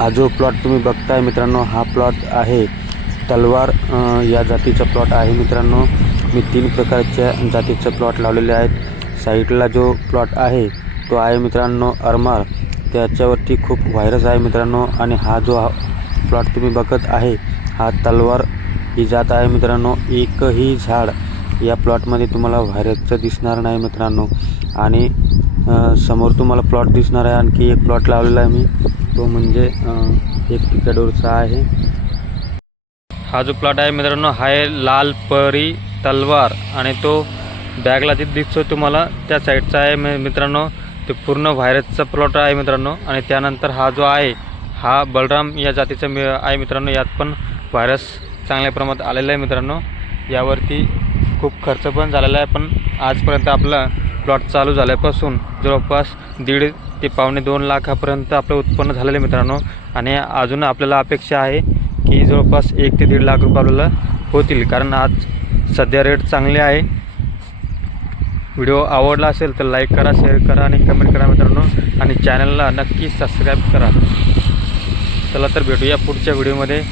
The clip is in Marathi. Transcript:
हा जो प्लॉट तुम्ही बघताय मित्रांनो हा प्लॉट आहे तलवार या जातीचा प्लॉट आहे मित्रांनो. मी तीन प्रकारच्या जातीचे प्लॉट लावलेले आहेत. साईडला जो प्लॉट आहे तो आहे मित्रांनो अरमार त्याच्यावरती खूप व्हायरस आहे मित्रांनो. आणि हा जो हा प्लॉट तुम्ही बघत आहे हा तलवार. ही जात आहे मित्रांनो एकही झाड. या प्लॉटमध्ये तुम्हाला व्हायरसचं दिसणार नाही मित्रांनो. आणि समोर तुम्हाला प्लॉट दिसणार आहे. आणखी एक प्लॉट लावलेला आहे मी. तो म्हणजे एक पिकाडोरचा आहे. हा जो प्लॉट आहे मित्रांनो हा आहे लाल परी तलवार. आणि तो बॅगला तिथे दिसतो तुम्हाला. त्या साईडचा आहे मित्रांनो ते पूर्ण व्हायरसचा प्लॉट आहे मित्रांनो. आणि त्यानंतर हा जो आहे हा बलराम या जातीचा मि आहे मित्रांनो. यात पण व्हायरस चांगल्या प्रमाणात आलेला आहे मित्रांनो. यावरती खूप खर्च पण झालेला आहे पण आजपर्यंत आपला प्लॉट चालू झाल्यापासून जवळपास दीड ते पावणे दोन लाखापर्यंत आपलं उत्पन्न झालेलं आहे मित्रांनो. आणि अजून आपल्याला अपेक्षा आहे की जवळपास एक ते दीड लाख रुपये आपल्याला होतील कारण आज सध्या रेट चांगले आहे. व्हिडिओ आवडला असेल तर लाईक करा शेअर करा आणि कमेंट करा मित्रांनो. आणि चॅनलला नक्की सबस्क्राईब करा. चला तर भेटूया पुढच्या व्हिडिओमध्ये